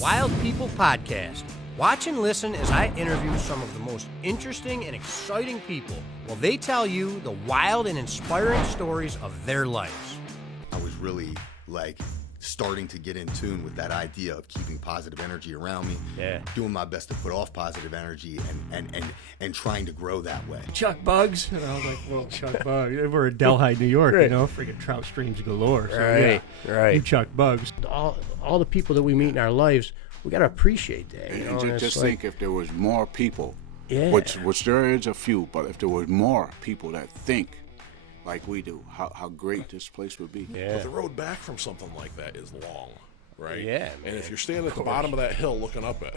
Wild People Podcast. Watch and listen as I interview some of the most interesting and exciting people while they tell you the wild and inspiring stories of their lives. I was really starting to get in tune with that idea of keeping positive energy around me, doing my best to put off positive energy and trying to grow that way. Chuck bugs. And I was like, well, Chuck bugs. We're in Delhi, New York, Right. you know, freaking trout streams galore. So, Right. You Chuck bugs. All the people that we meet in our lives, we got to appreciate that. You know? And just think if there was more people, Yeah. which there is a few, but if there was more people that think like we do, how great this place would be. Yeah. But the road back from something like that is long, right? Yeah, And man. if you're standing at the bottom of that hill looking up it,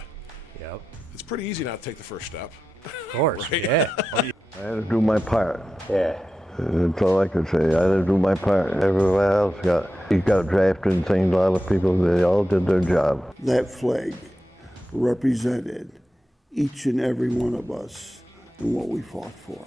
Yep. it's pretty easy not to take the first step. Of course. Right. Yeah. I had to do my part. Yeah. That's all I could say. I had to do my part. Everywhere else got drafted and things. A lot of people, they all did their job. That flag represented each and every one of us and what we fought for.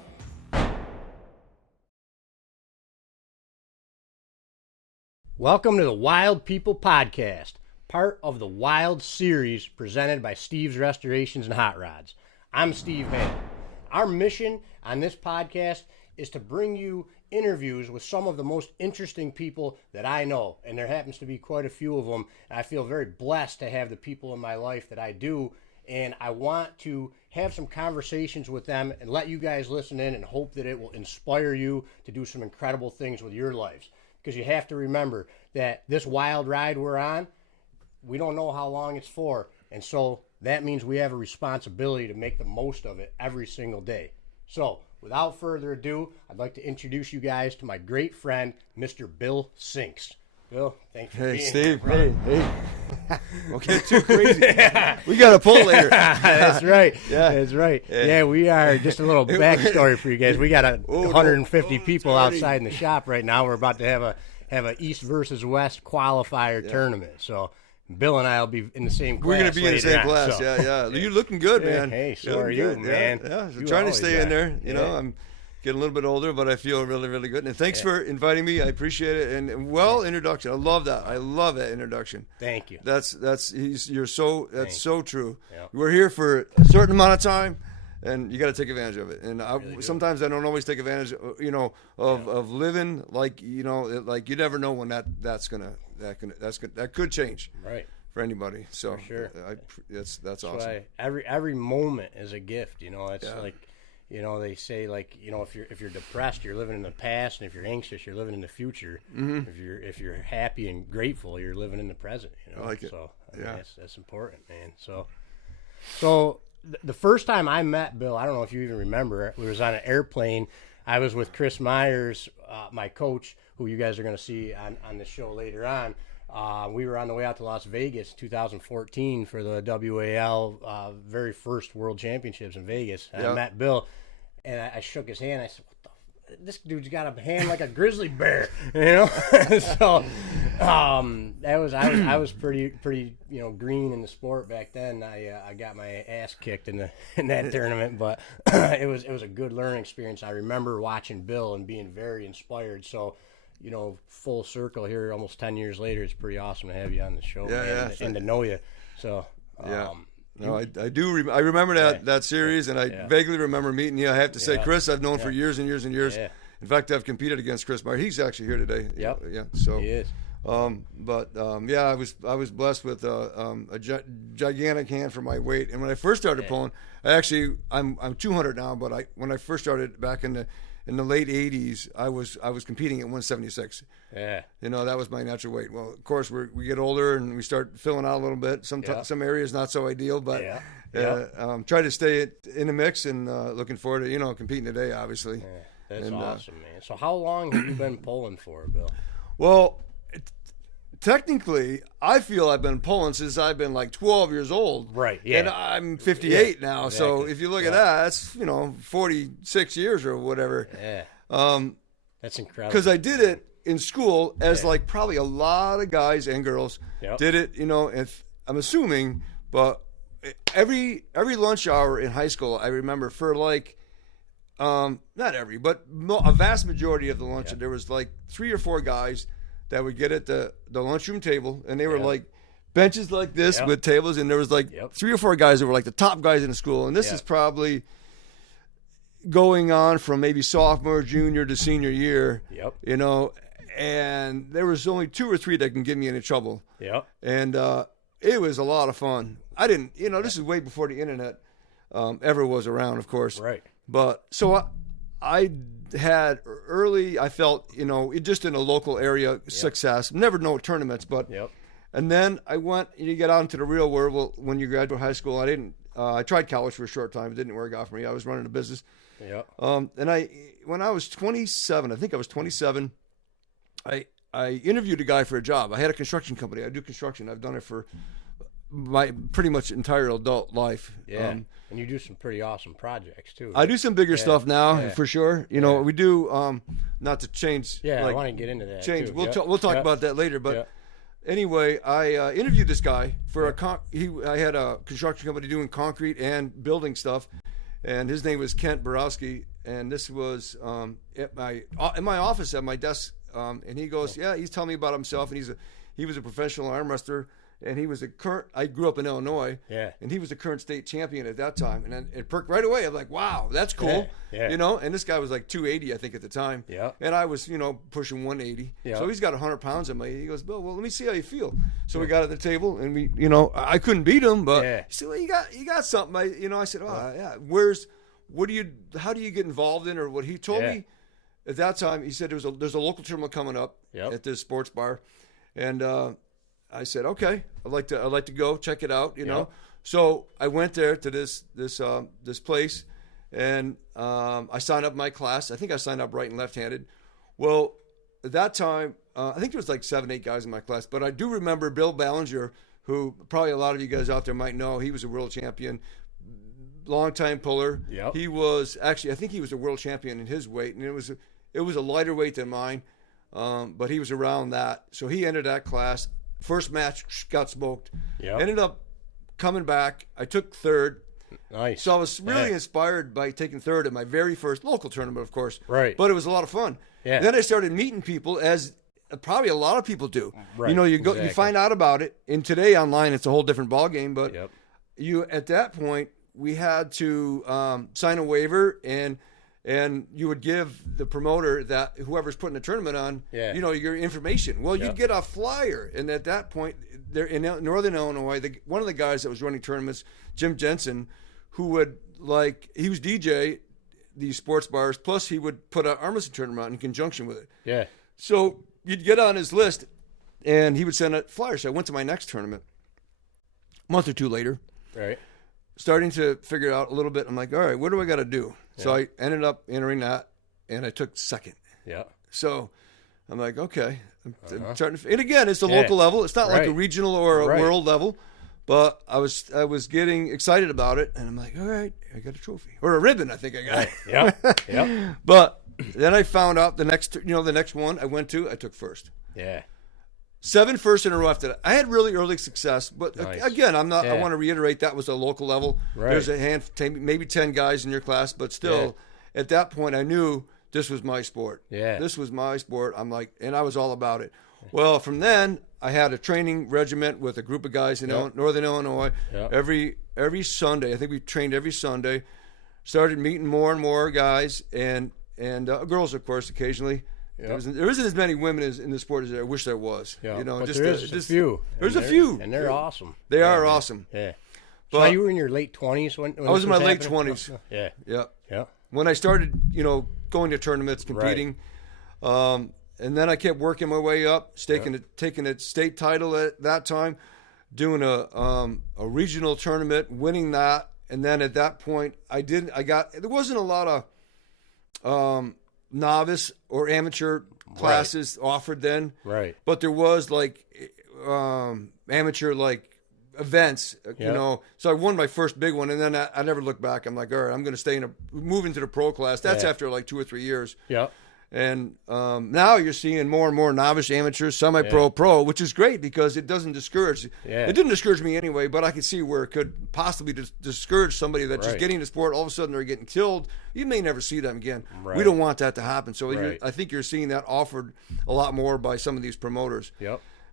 Welcome to the Wild People Podcast, part of the Wild series presented by Steve's Restorations and Hot Rods. I'm Steve Hale. Our mission on this podcast is to bring you interviews with some of the most interesting people that I know, and there happens to be quite a few of them. And I feel very blessed to have the people in my life that I do, and I want to have some conversations with them and let you guys listen in and hope that it will inspire you to do some incredible things with your lives. Because you have to remember that this wild ride we're on, we don't know how long it's for. And so that means we have a responsibility to make the most of it every single day. So without further ado, I'd like to introduce you guys to my great friend, Mr. Bill Sinks. Bill, thanks for being Steve. here. Hey. Don't get too crazy. We got a pull later. That's right. Yeah. That's right. Yeah. Yeah, we are. Just a little backstory for you guys. We got 150 people sorry. outside in the shop right now. We're about to have a East versus West qualifier tournament. So Bill and I will be in the same class. We're going to be in the same later on, class. so. Yeah. You're looking good, man. Hey, so You're are looking you, good. man. Yeah. So You trying to always stay are. in there. You know, Yeah. I'm getting a little bit older, but I feel really, really good. And thanks for inviting me. I appreciate it. And introduction. I love that. I love that introduction. Thank you. That's so true. Yeah. We're here for a certain amount of time, and you got to take advantage of it. And sometimes I don't always take advantage, of living like like you never know when that could change. Right. For anybody. So For sure. That's awesome. Why every moment is a gift. You know, it's like, you know, they say, like, you know, if you're depressed, you're living in the past, and if you're anxious, you're living in the future. Mm-hmm. If you're happy and grateful, you're living in the present. You know, I like it. So I mean, Yeah. that's important, man. So the first time I met Bill, I don't know if you even remember, we was on an airplane. I was with Chris Myers, my coach, who you guys are going to see on the show later on. We were on the way out to Las Vegas 2014 for the WAL very first World Championships in Vegas. And I met Bill, and I shook his hand. I said, this dude's got a hand like a grizzly bear, you know? So I was pretty green in the sport back then. I got my ass kicked in that tournament, but it was a good learning experience. I remember watching Bill and being very inspired. So, you know, full circle here, almost 10 years later, it's pretty awesome to have you on the show, man, and to know you. So No, I do. I remember that series, and I vaguely remember meeting you. I have to say, Chris, I've known for years and years and years. Yeah. In fact, I've competed against Chris Meyer. He's actually here today. Yep. Yeah. So he is. I was blessed with a gigantic hand for my weight. And when I first started pulling, I'm 200 now, but when I first started back in the late 80s, I was competing at 176. Yeah. You know, that was my natural weight. Well, of course, we get older and we start filling out a little bit. Some areas not so ideal, but try to stay in the mix, and looking forward to competing today, obviously. Yeah, that's awesome, man. So how long have you been pulling for, Bill? Well, technically, I feel I've been pulling since I've been like 12 years old. Right, yeah. And I'm 58 now, exactly. so if you look at that, that's 46 years or whatever. Yeah. That's incredible. Because I did it in school as like probably a lot of guys and girls did it. If I'm assuming, but every lunch hour in high school, I remember for like. Not every, but a vast majority of the lunch, there was like 3 or 4 guys that would get at the lunchroom table, and they were like benches like this with tables, and there was like 3 or 4 guys that were like the top guys in the school, and this is probably going on from maybe sophomore, junior to senior year. You know, and there was only 2 or 3 that can get me into trouble. And it was a lot of fun. I didn't, you know, this is way before the internet ever was around, of course. But so I had early, I felt, you know, just in a local area success. Never no tournaments, but and then I went. You get out into the real world. Well, when you graduate high school, I didn't. I tried college for a short time. It didn't work out for me. I was running a business. And when I was 27, I think I was 27. I interviewed a guy for a job. I had a construction company. I do construction. I've done it for my pretty much entire adult life. And you do some pretty awesome projects too. I do some bigger stuff now, for sure. You know, we do. Not to change. I want to get into that. Change. Too. We'll talk about that later. But anyway, I interviewed this guy for I had a construction company doing concrete and building stuff, and his name was Kent Borowski. And this was in my office at my desk. And he goes, he's telling me about himself, and he was a professional arm wrestler, and he was I grew up in Illinois, and he was the current state champion at that time, and then it perked right away. I'm like, wow, that's cool, you know. And this guy was like 280, I think, at the time, and I was, you know, pushing 180. So he's got 100 pounds on me. He goes, Bill, well, let me see how you feel. So we got at the table, and we, you know, I couldn't beat him, but he said, well, you got something. I said, how do you get involved in, or what he told me. At that time, he said there's a local tournament coming up at this sports bar, and I said, okay, I'd like to go check it out, you know. So I went there to this place, and I signed up my class. I think I signed up right and left-handed. Well, at that time, I think there was like 7, 8 guys in my class, but I do remember Bill Ballinger, who probably a lot of you guys out there might know. He was a world champion. Long-time puller. He was actually, I think he was a world champion in his weight, and it was a lighter weight than mine, but he was around that. So he entered that class. First match, got smoked. Ended up coming back. I took 3rd. Nice. So I was really inspired by taking 3rd at my very first local tournament, of course. Right. But it was a lot of fun. Then I started meeting people, as probably a lot of people do. Right. You know, you find out about it, and today online it's a whole different ballgame. But you at that point, we had to sign a waiver, and you would give the promoter that whoever's putting the tournament on, you know, your information. Well, you'd get a flyer, and at that point, there in Northern Illinois, one of the guys that was running tournaments, Jim Jensen, who would he was DJ these sports bars, plus he would put an arm wrestling tournament in conjunction with it. So you'd get on his list, and he would send a flyer. So I went to my next tournament a month or 2 later. Starting to figure out a little bit. I'm like, all right, what do I got to do? So I ended up entering that, and I took 2nd. So I'm like, okay. I'm starting to, and again, it's the local level. It's not like a regional or a world level, but I was getting excited about it, and I'm like, all right, I got a trophy or a ribbon. I think I got. But then I found out the next one I went to, I took 1st. 7 firsts in a row after that. I had really early success, but again, I'm not. I want to reiterate that was a local level. There's a maybe 10 guys in your class, but still, at that point, I knew this was my sport. This was my sport. I'm like, and I was all about it. Well, from then, I had a training regiment with a group of guys in Northern Illinois. Every Sunday, I think we trained every Sunday. Started meeting more and more guys and girls, of course, occasionally. There isn't as many women in the sport as I wish there was. You know, but just a few. There's a few, and they're awesome. They are awesome. So you were in your late 20s when I was in my late happening? 20s. When I started, you know, going to tournaments, competing, and then I kept working my way up, taking a state title at that time, doing a regional tournament, winning that, and then at that point, there wasn't a lot of novice or amateur classes offered then, but there was like amateur events, you know. So I won my first big one, and then I never looked back. I'm like, all right, I'm going to move into the pro class. That's after like 2 or 3 years. And now you're seeing more and more novice, amateurs, semi-pro, pro, which is great because it doesn't discourage. It didn't discourage me anyway, but I could see where it could possibly discourage somebody that's just getting into sport. All of a sudden they're getting killed. You may never see them again. We don't want that to happen. So I think you're seeing that offered a lot more by some of these promoters.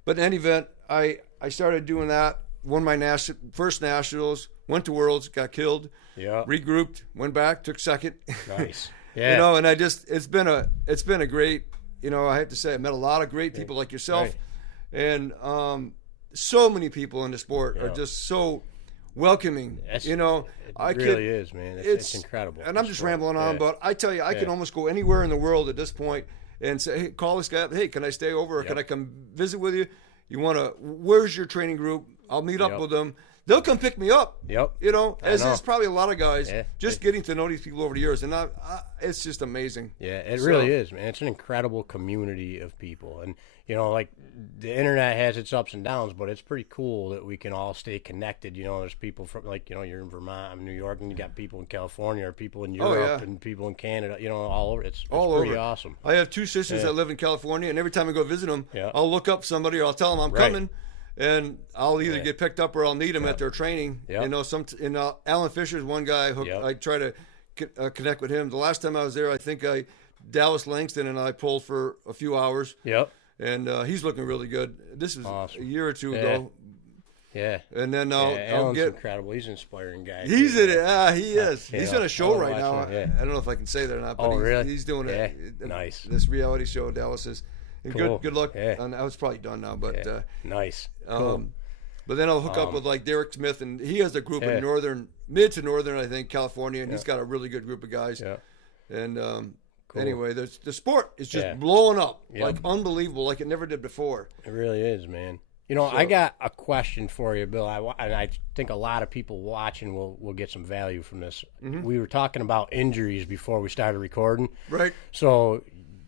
But in any event, I I started doing that. Won my first nationals. Went to Worlds. Got killed. Yeah. Regrouped. Went back. Took second. Nice. Yeah. And it's been a great. I have to say I met a lot of great people like yourself, and so many people in the sport are just so welcoming. It I really is, man. It's incredible. And I'm just rambling on, but I tell you, I can almost go anywhere in the world at this point and say, hey, call this guy up. Hey, can I stay over? Or can I come visit with you? Where's your training group? I'll meet up with them. They'll come pick me up. Yep. As is probably a lot of guys, just getting to know these people over the years. And it's just amazing. Yeah, it really is, man. It's an incredible community of people. And, like the internet has its ups and downs, but it's pretty cool that we can all stay connected. There's people from, you're in Vermont, I'm in New York, and you got people in California or people in Europe and people in Canada, all over. It's pretty awesome. I have 2 sisters that live in California, and every time I go visit them, I'll look up somebody or I'll tell them I'm coming. And I'll either get picked up or I'll meet them at their training. Alan Fisher's one guy. I try to connect with him. The last time I was there, I think Dallas Langston and I pulled for a few hours. Yep. And he's looking really good. This is a year or two ago. Yeah. And then Alan's incredible. He's an inspiring guy. He is. He's on a show right now. I don't know if I can say that or not, but really? He's doing nice. This reality show, Dallas is. And cool. Good luck. I was probably done now, but nice. Cool. But then I'll hook up with Derek Smith, and he has a group in mid to northern, I think, California, and he's got a really good group of guys. Yeah. And anyway, the sport is just blowing up, like unbelievable, like it never did before. It really is, man. I got a question for you, Bill, and I think a lot of people watching will get some value from this. Mm-hmm. We were talking about injuries before we started recording. Right. So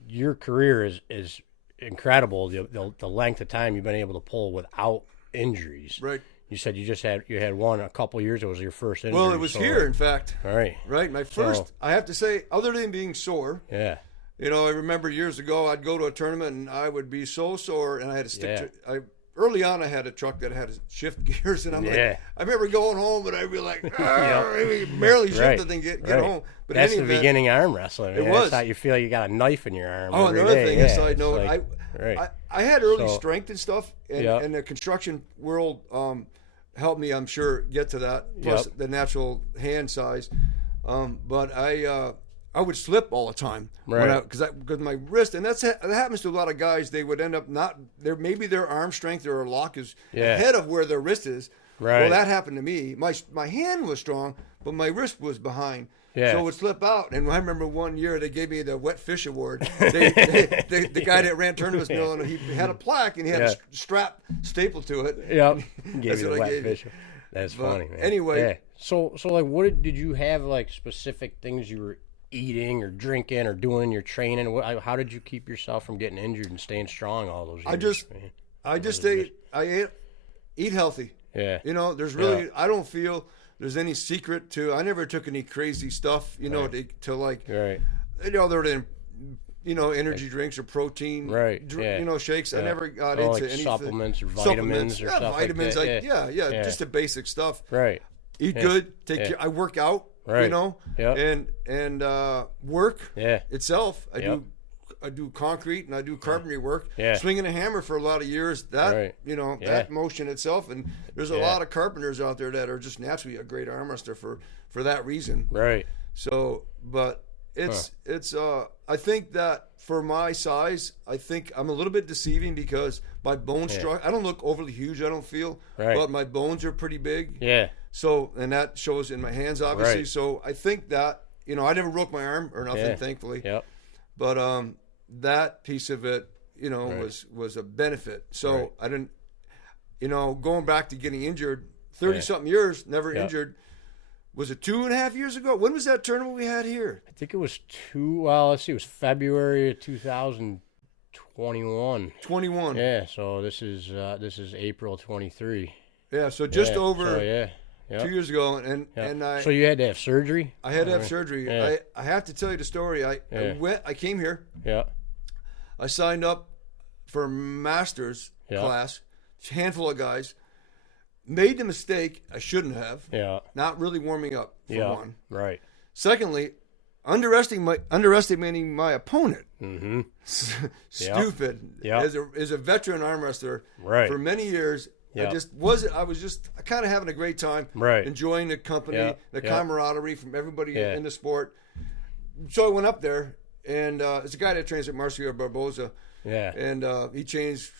your career is incredible, the length of time you've been able to pull without injuries. Right. You said you had one a couple years. It was your first injury. Well, it was here, in fact. All right. Right. My first. I have to say, other than being sore. Yeah. I remember years ago, I'd go to a tournament and I would be so sore, and I had to stick to. Early on, I had a truck that had to shift gears, and I'm like, I remember going home and I'd be like, barely shifted and get home. But that's the beginning arm wrestling. It was. That's how you feel you got a knife in your arm. Oh, another thing, a side note, I had early So, strength and stuff, and the construction world helped me, I'm sure, get to that, plus the natural hand size. But I would slip all the time, right? Because my wrist, and that happens to a lot of guys. They would end up maybe their arm strength or lock is ahead of where their wrist is. Right. Well, that happened to me. My hand was strong, but my wrist was behind. Yeah. So it would slip out. And I remember one year they gave me the wet fish award. The guy that ran tournaments, he had a plaque and he had a strap stapled to it. Yep. Gave you the wet fish. That's funny, man. Anyway. So like, did you have like specific things you were eating or drinking or doing in your training? How did you keep yourself from getting injured and staying strong all those years? I eat healthy. Yeah. There's really, I don't feel there's any secret to, I never took any crazy stuff, to like, other than, energy drinks or protein, shakes. I never got into like anything. Supplements or vitamins or stuff vitamins, like that. just the basic stuff. Right. Eat good, take care. I work out, and work itself. I do concrete and I do carpentry work. Yeah. Swinging a hammer for a lot of years. That that motion itself, and there's a lot of carpenters out there that are just naturally a great arm wrestler for that reason. Right. So, but it's I think that for my size, I think I'm a little bit deceiving because my bone structure. I don't look overly huge. I don't feel, but my bones are pretty big. Yeah. So, and that shows in my hands, obviously. Right. So I think that I never broke my arm or nothing, thankfully. Yep. But that piece of it, was a benefit. So I didn't, going back to getting injured, 30-something years, never injured. Was it 2.5 years ago? When was that tournament we had here? I think it was it was February of 2021. 21. Yeah, so this is April 23. Yeah, so just over 2 years ago, and So you had to have surgery? I had to have surgery. Yeah. I have to tell you the story. I came here. Yeah. I signed up for a master's class, a handful of guys. Made the mistake I shouldn't have. Yeah. Not really warming up, for one. Right. Secondly, underestimating my opponent. Mm-hmm. Stupid. Yeah. As a veteran arm wrestler for many years, Yep. I was just kind of having a great time, right? Enjoying the company, the camaraderie from everybody in the sport. So I went up there, and it's a guy that trains at Marcio Barboza. Yeah. And he trains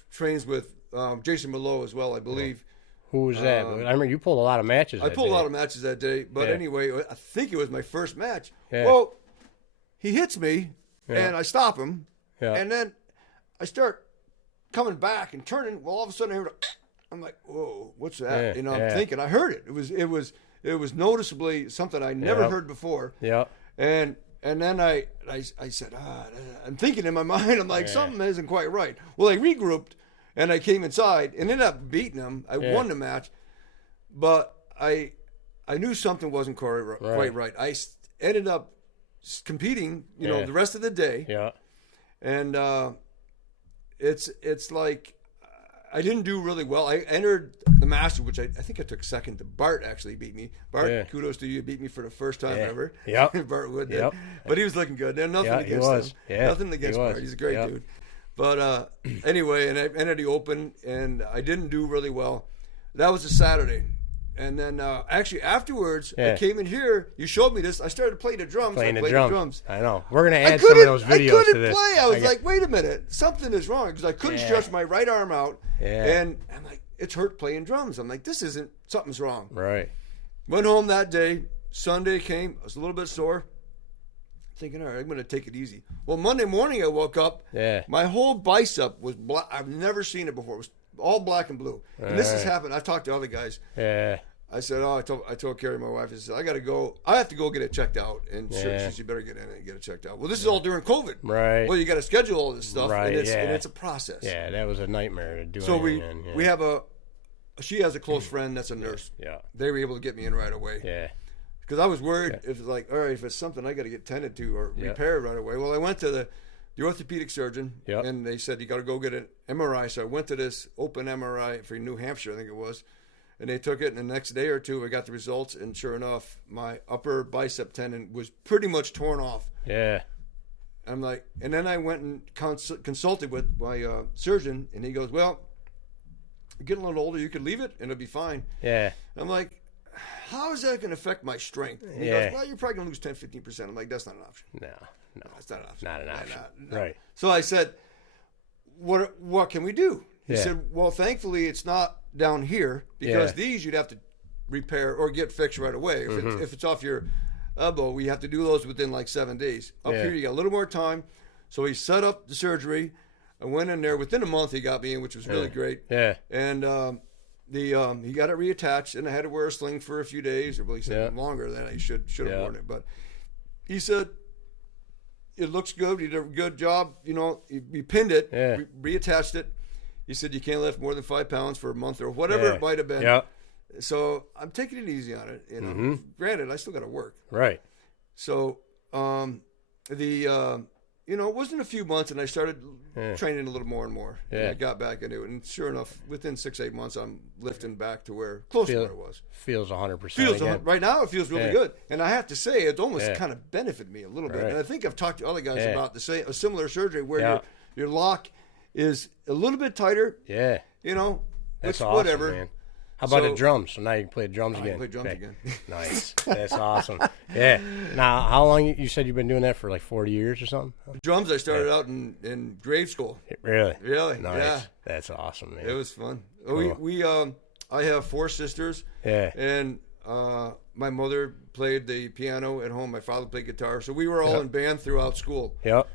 with Jason Malot as well, I believe. Who was that? I remember you pulled a lot of matches. I pulled a lot of matches that day, but anyway, I think it was my first match. Yeah. Well, he hits me, and I stop him, and then I start coming back and turning. Well, all of a sudden I heard I'm like, whoa, what's that? I'm thinking, I heard it. It was noticeably something I never heard before. Yeah. And then I said, I'm thinking in my mind, I'm like, something isn't quite right. Well, I regrouped, and I came inside and ended up beating him. I won the match, but I knew something wasn't quite right. I ended up competing, the rest of the day. Yeah. And it's like I didn't do really well. I entered the Master, which I think I took second. Bart actually beat me. Bart, kudos to you, beat me for the first time ever. Yep. Bart Wood did. Yep. But he was looking good. There's nothing against him. Yeah. Nothing against Bart. He's a great dude. But anyway, and I entered the Open, and I didn't do really well. That was a Saturday. And then actually afterwards, I came in here. You showed me this. I started playing the drums. Playing the drums. I know. We're going to add some of those videos to this. I was like, wait a minute. Something is wrong because I couldn't stretch my right arm out. Yeah. And I'm like, it's hurt playing drums. I'm like, something's wrong. Right. Went home that day. Sunday came. I was a little bit sore. Thinking, all right, I'm going to take it easy. Well, Monday morning I woke up. Yeah. My whole bicep was black. I've never seen it before. It was all black and blue. And this has happened. I've talked to other guys. Yeah. I said, I told Carrie, my wife, I said, I have to go get it checked out. And she said, you better get in and get it checked out. Well, this is all during COVID. Right. Well, you got to schedule all this stuff. Right, and it's a process. Yeah, that was a nightmare to do. So we have she has a close friend that's a nurse. Yeah. They were able to get me in right away. Yeah. Because I was worried if it's like, all right, if it's something I got to get tended to or repaired right away. Well, I went to the orthopedic surgeon, and they said, you got to go get an MRI. So I went to this open MRI for New Hampshire, I think it was. And they took it, and the next day or two, I got the results, and sure enough, my upper bicep tendon was pretty much torn off. Yeah. I'm like, and then I went and consulted with my surgeon, and he goes, well, you're getting a little older, you could leave it, and it'll be fine. Yeah. I'm like, how is that going to affect my strength? And he goes, well, you're probably going to lose 10-15%. I'm like, that's not an option. No, that's not an option. Not an option. No. Right. So I said, what can we do? He said, well, thankfully, it's not down here because these you'd have to repair or get fixed right away. If it's off your elbow, we have to do those within like 7 days. Up here, you got a little more time. So he set up the surgery. I went in there. Within a month, he got me in, which was really great. Yeah. And he got it reattached, and I had to wear a sling for a few days, or at least longer than I should have worn it. But he said, it looks good. You did a good job. We pinned it, reattached it. He said you can't lift more than 5 pounds for a month or whatever it might have been. Yeah. So I'm taking it easy on it. Granted, I still got to work. Right. So it wasn't a few months, and I started training a little more and more. Yeah. And I got back into it, and sure enough, within 6-8 months, I'm lifting back to close to where it was. Feels 100%. Right now, it feels really good, and I have to say, it almost kind of benefited me a little bit. And I think I've talked to other guys about a similar surgery where your lock is a little bit tighter. Yeah. That's awesome, whatever. Man. How about the drums? So now you can play drums again. I can play drums again. Nice. That's awesome. Yeah. Now, how long, you said you've been doing that for like 40 years or something? Drums, I started out in grade school. Really? Really? Nice. Yeah. That's awesome, man. It was fun. Cool. I have 4 sisters. Yeah. And my mother played the piano at home. My father played guitar. So we were all in band throughout school. Yep.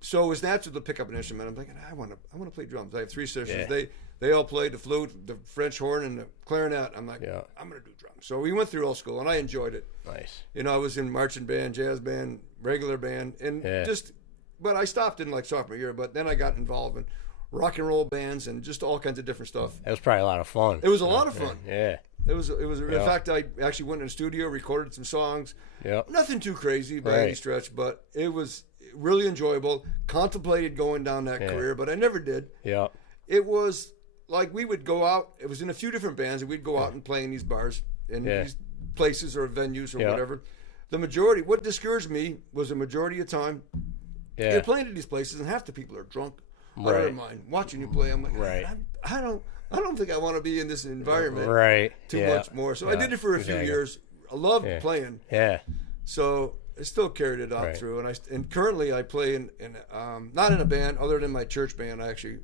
So it was natural to pick up an instrument. I'm thinking, I want to play drums. I have 3 sisters. Yeah. They all played the flute, the French horn, and the clarinet. I'm like, I'm going to do drums. So we went through all school, and I enjoyed it. Nice. I was in marching band, jazz band, regular band, and but I stopped in like sophomore year. But then I got involved in rock and roll bands and just all kinds of different stuff. That was probably a lot of fun. It was a lot of fun. Yeah. It was. In fact, I actually went in the studio, recorded some songs. Yeah. Nothing too crazy by any stretch, but it was really enjoyable. Contemplated going down that career, but I never did. Yeah. It was like we would go out. It was in a few different bands, and we'd go out and play in these bars and these places or venues or whatever. The majority, what discouraged me was the majority of time, you're playing at these places, and half the people are drunk out of their mind watching you play. I'm like, I I don't think I want to be in this environment too Yeah. much more. So I Yeah. did it for a few years. I loved playing. Yeah. So I still carried it out through, and currently I play in not in a band other than my church band. I actually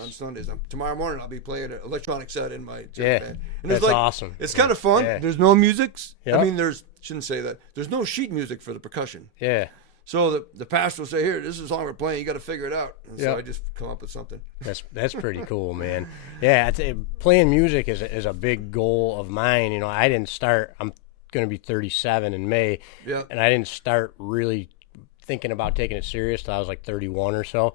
on Sundays. Tomorrow morning I'll be playing an electronic set in my church band. And that's awesome. It's kind of fun. Yeah. There's no music. Yeah. I mean, shouldn't say that. There's no sheet music for the percussion. Yeah. So the pastor will say, "Here, this is the song we're playing. You got to figure it out." And so Yep. I just come up with something. That's pretty cool, man. Yeah, playing music is a big goal of mine. You know, I didn't start. I'm going to be 37 in May, and I didn't start really thinking about taking it serious till I was like 31 or so.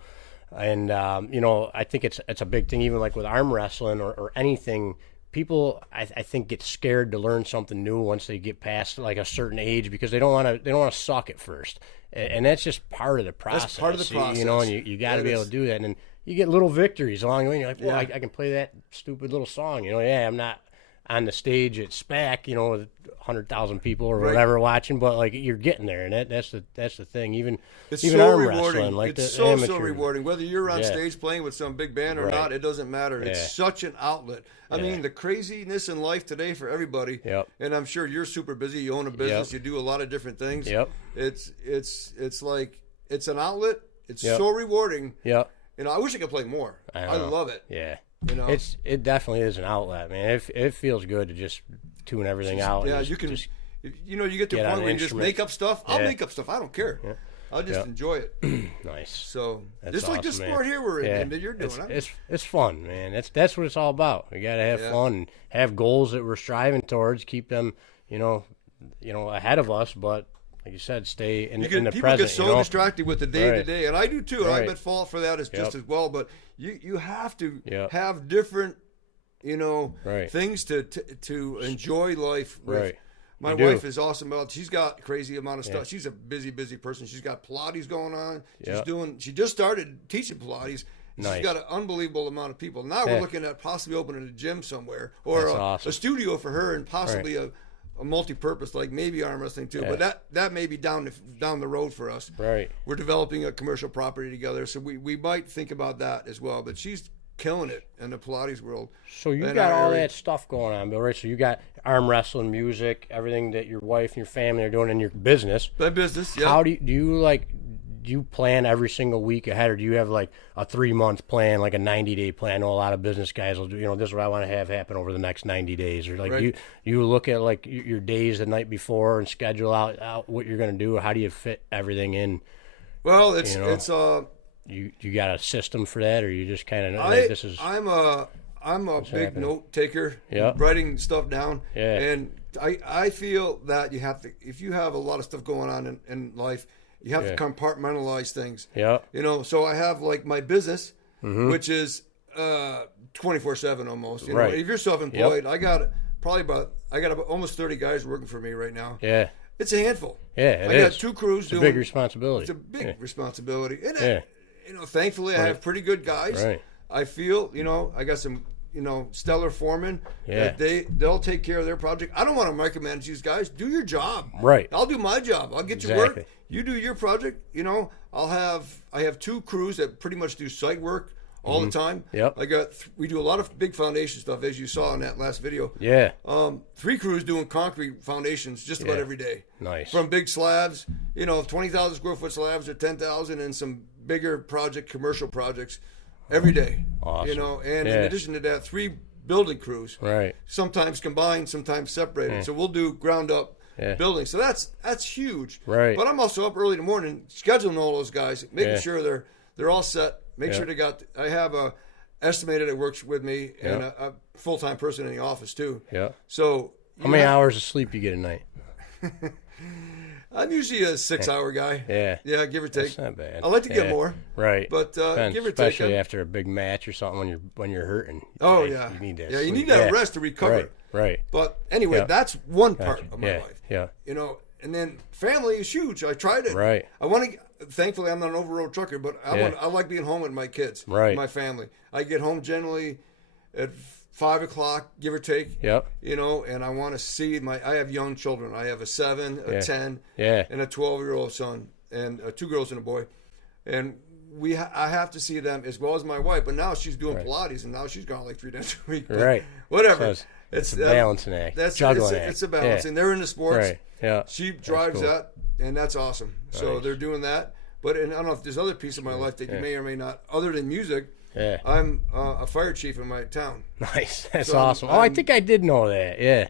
And you know, I think it's a big thing, even like with arm wrestling or anything. People, I think, get scared to learn something new once they get past like a certain age because they don't want to suck at first, and that's just part of the process. That's part of the process. You know, and you got to be able to do that, and then you get little victories along the way. And you're like, well, I can play that stupid little song. You know, I'm not on the stage at SPAC, you know, with 100,000 people or whatever watching, but like you're getting there, and that's the thing. Even arm wrestling, like it's the amateur. so rewarding. Whether you're on stage playing with some big band or not, it doesn't matter. It's such an outlet. I mean, the craziness in life today for everybody. And I'm sure you're super busy. You own a business. You do a lot of different things. It's like it's an outlet. It's so rewarding. You know, I wish I could play more. I love it. You know, it definitely is an outlet, man. It feels good to just tune everything out. Yeah, and you can. just You know, you get to a point where you just make up stuff. I'll make up stuff. I don't care. I'll just enjoy it. Nice. So That's just like awesome, the sport here we're in that you're doing. It's fun, man. That's what it's all about. We got to have fun and have goals that we're striving towards. Keep them, you know, ahead of us. But like you said, stay in the present. People get so distracted with the day to day, and I do too. And I'm at fault for that just as well. But you have to have different, you know, things to enjoy life with. My wife is awesome about. She's got crazy amount of stuff. She's a busy person. She's got Pilates going on. She just started teaching Pilates. She's got an unbelievable amount of people. Now we're looking at possibly opening a gym somewhere or a studio for her and possibly a multi-purpose, like maybe arm wrestling too. But that may be down the road for us. We're developing a commercial property together, so we might think about that as well. But she's killing it in the Pilates world. So you got all that stuff going on, Bill, right? So you got arm wrestling, music, everything that your wife and your family are doing in your business. My business, yeah. How do you plan every single week ahead, or do you have like a 3-month plan, like a 90-day plan? I know a lot of business guys will do, you know, this is what I want to have happen over the next 90 days. Or like you look at like your days the night before and schedule out what you're going to do. How do you fit everything in? Well, You got a system for that, or you just kind of like, this is. I'm a big note taker. Writing stuff down. And I feel that you have to, if you have a lot of stuff going on in life, you have to compartmentalize things. You know, so I have like my business, which is 24/7 almost. You know, if you're self-employed, I got almost 30 guys working for me right now. It's a handful. I got 2 crews. It's a big responsibility. It's a big responsibility. And you know, thankfully I have pretty good guys. I feel, you know, I got some, you know, stellar foremen. They'll take care of their project. I don't want to micromanage these guys. Do your job. I'll do my job. I'll get you work. You do your project. You know, I have 2 crews that pretty much do site work all the time. We do a lot of big foundation stuff, as you saw in that last video. 3 crews doing concrete foundations just about every day. Nice. From big slabs, you know, 20,000 square foot slabs or 10,000, and some bigger commercial projects every day. Awesome. You know, and in addition to that, 3 building crews. Sometimes combined, sometimes separated. So we'll do ground up building. So that's huge. But I'm also up early in the morning scheduling all those guys, making sure they're all set. Make sure I have a estimator that works with me and a full-time person in the office too. So how many hours of sleep you get a night? I'm usually a 6-hour guy. Yeah, give or take. That's not bad. I like to get more. But give or take. Especially after a big match or something when you're hurting. You need that. You need that rest to recover. But anyway, that's one part of my life. You know, and then family is huge. I tried it. I want to. Thankfully, I'm not an over-road trucker, but I like being home with my kids, my family. I get home generally at 5 o'clock, give or take. You know, and I want to see I have young children. I have a 7, a 10, and a 12-year-old son, and 2 girls and a boy. And I have to see them as well as my wife. But now she's doing Pilates, and now she's gone like 3 days a week. But whatever. So it's a balancing act. Juggling act. It's a balancing. They're into sports. Right. Yeah. She drives that, and that's awesome. So they're doing that. But I don't know if there's other piece of my life that you may or may not, other than music. Yeah. I'm a fire chief in my town. Nice. That's awesome. I think I did know that. Yeah.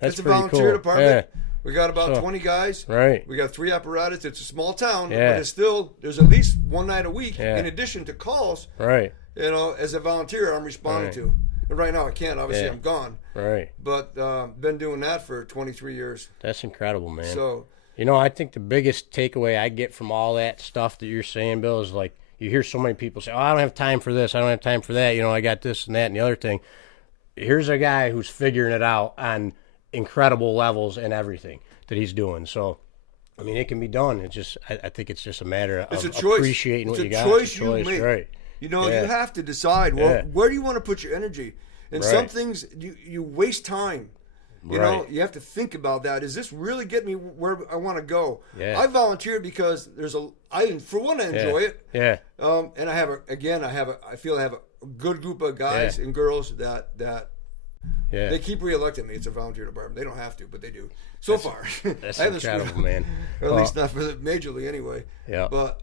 That's it's a pretty volunteer cool. department. Yeah. We got about 20 guys. Right. We got 3 apparatus. It's a small town, but it's still, there's at least one night a week in addition to calls. Right. You know, as a volunteer, I'm responding to. And right now I can't. Obviously, I'm gone. Right. But been doing that for 23 years. That's incredible, man. So, you know, I think the biggest takeaway I get from all that stuff that you're saying, Bill, is like you hear so many people say, "Oh, I don't have time for this. I don't have time for that. You know, I got this and that and the other thing." Here's a guy who's figuring it out on incredible levels and everything that he's doing. So, I mean, it can be done. It's just, I think it's just a matter of appreciating what you got. It's a choice you make. Right. You know, you have to decide, well, where do you want to put your energy? And some things, you waste time. You know, you have to think about that. Is this really getting me where I want to go? Yeah. I volunteer because for one, I enjoy it. Yeah. And I feel I have a good group of guys and girls that they keep reelecting me. It's a volunteer department. They don't have to, but they do. So far. That's incredible, man. Or at least not for the majorly anyway. Yeah. But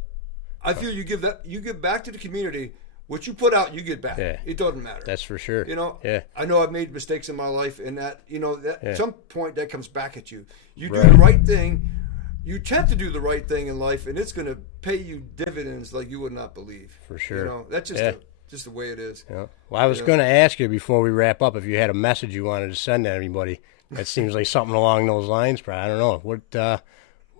I feel you give back to the community. What you put out, you get back. Yeah. It doesn't matter. That's for sure. You know, I know I've made mistakes in my life, and that, you know, at some point that comes back at you. You do the right thing. You attempt to do the right thing in life, and it's going to pay you dividends like you would not believe. For sure. You know, that's just the way it is. Yeah. Well, I was going to ask you before we wrap up if you had a message you wanted to send to everybody. That seems like something along those lines, probably. I don't know.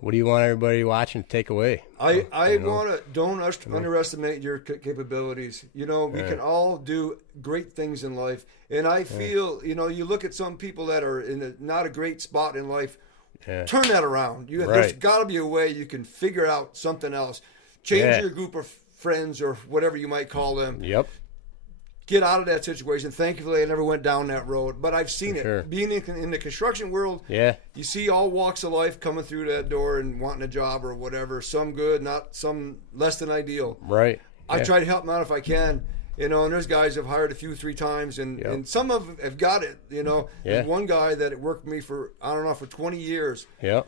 What do you want everybody watching to take away? I want to don't underestimate your capabilities. You know, we can all do great things in life. And I feel, you know, you look at some people that are in not a great spot in life, turn that around. There's got to be a way you can figure out something else. Change your group of friends or whatever you might call them. Yep. Get out of that situation. Thankfully, I never went down that road, but I've seen it. Being in the construction world, you see all walks of life coming through that door and wanting a job or whatever. Some good, not some less than ideal. Right. I try to help them out if I can. You know, and there's guys I've hired 3 times, and some of them have got it. You know, there's one guy that worked with me for 20 years. Yeah.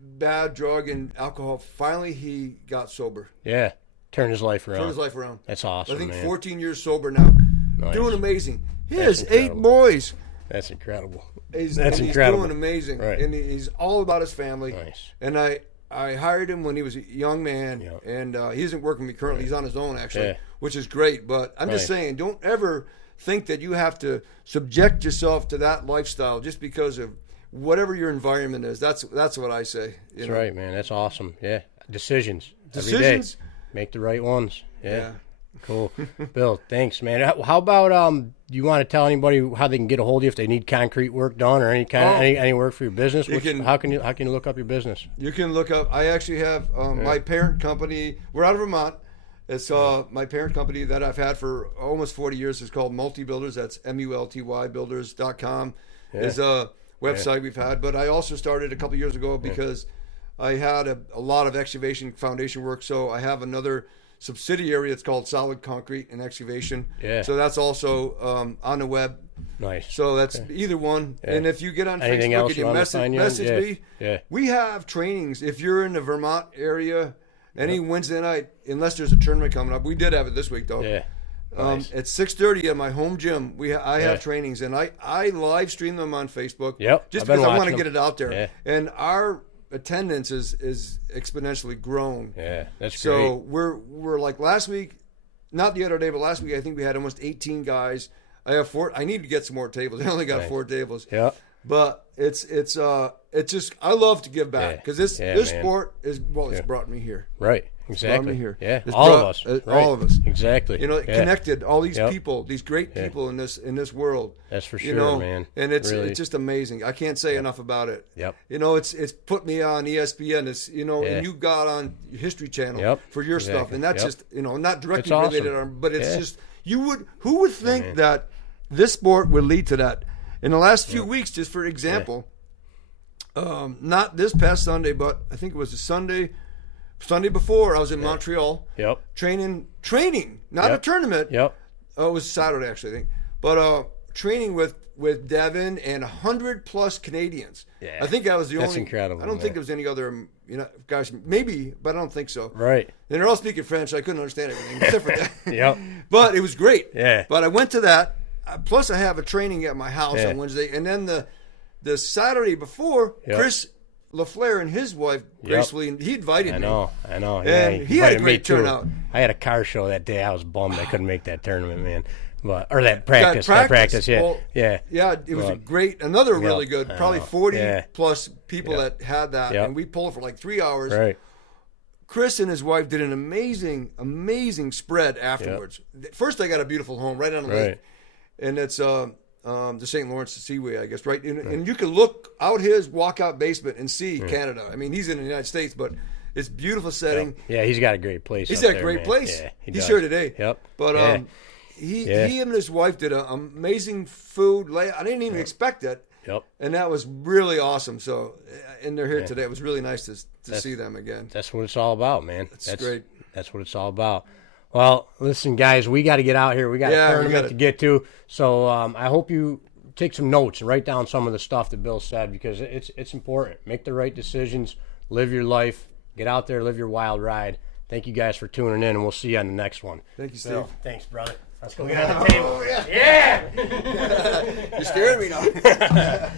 Bad drug and alcohol. Finally, he got sober. Yeah. Turn his life around. That's awesome, I think man. 14 years sober now. Nice. Doing amazing. He has 8 boys. That's incredible. He's incredible. doing amazing. Right. And he's all about his family. Nice. And I hired him when he was a young man. And he isn't working with me currently. He's on his own, actually, which is great. But I'm just saying, don't ever think that you have to subject yourself to that lifestyle just because of whatever your environment is. That's what I say. That's right, man. That's awesome. Yeah. Decisions. Every day. Make the right ones. Yeah. Cool. Bill, thanks, man. How about do you want to tell anybody how they can get a hold of you if they need concrete work done or any work for your business? How can you look up your business? You can look up. I actually have my parent company. We're out of Vermont. It's my parent company that I've had for almost 40 years. It's called Multi Builders. That's multybuilders.com is a website we've had. But I also started a couple years ago because I had a lot of excavation foundation work. So I have another subsidiary. It's called Solid Concrete and Excavation. Yeah. So that's also on the web. Nice. So that's either one. Yeah. And if you get on Facebook and you message me, we have trainings. If you're in the Vermont area, any Wednesday night, unless there's a tournament coming up. We did have it this week, though. Yeah. Nice. At 6:30 at my home gym, I have trainings, and I live stream them on Facebook. Yep. Just because I want to get it out there. Yeah. And our attendance is exponentially grown. Yeah, that's great. So we're like last week, not the other day, but last week I think we had almost 18 guys. I have 4. I need to get some more tables. I only got 4 tables. Yeah. But it's just I love to give back because this sport is it's brought me here. Right. Exactly. Brought me here. Yeah. All of us. Right. All of us. Exactly. You know, connected all these people, these great people in this world. That's for sure, man. And it's just amazing. I can't say enough about it. Yep. You know, it's put me on ESPN. It's and you got on History Channel for your stuff, and that's just not directly related, but it's just who would think that this sport would lead to that? In the last few weeks, just for example, not this past Sunday, but I think it was a Sunday. Sunday before, I was in Montreal. Yep. Training, not a tournament. Yep. Oh, it was Saturday actually, I think. But training with Devin and 100+ Canadians. Yeah. I think that was the only. That's incredible. I don't think there was any other, guys. Maybe, but I don't think so. Right. And they're all speaking French. I couldn't understand everything except for that. Yep. But it was great. Yeah. But I went to that. Plus, I have a training at my house on Wednesday, and then the Saturday before, Chris LaFleur and his wife gracefully, he invited me. I know. And he had a great turnout. I had a car show that day. I was bummed I couldn't make that tournament, man. Or that practice. Yeah. Well, yeah. It was another really good, probably 40 plus people that had that, Yep. and we pulled for like 3 hours. Right. Chris and his wife did an amazing spread afterwards. First, I got a beautiful home right on the lake, and it's the St. Lawrence Seaway, I guess, right? And you can look out his walkout basement and see Canada. I mean, he's in the United States, but it's beautiful setting. Yeah, he's got a great place. He's up got a there, great man. place. Yeah, He's here today. Yep. But he and his wife did an amazing food. I didn't even expect it. Yep. And that was really awesome. So, and they're here today. It was really nice to see them again. That's what it's all about, man. That's great. That's what it's all about. Well, listen, guys, we got to get out here. We got a tournament to get to. So I hope you take some notes and write down some of the stuff that Bill said, because it's important. Make the right decisions. Live your life. Get out there. Live your wild ride. Thank you guys for tuning in, and we'll see you on the next one. Thank you, Steve. Bill, thanks, brother. Let's go get on the table. Yeah. You're scaring me now.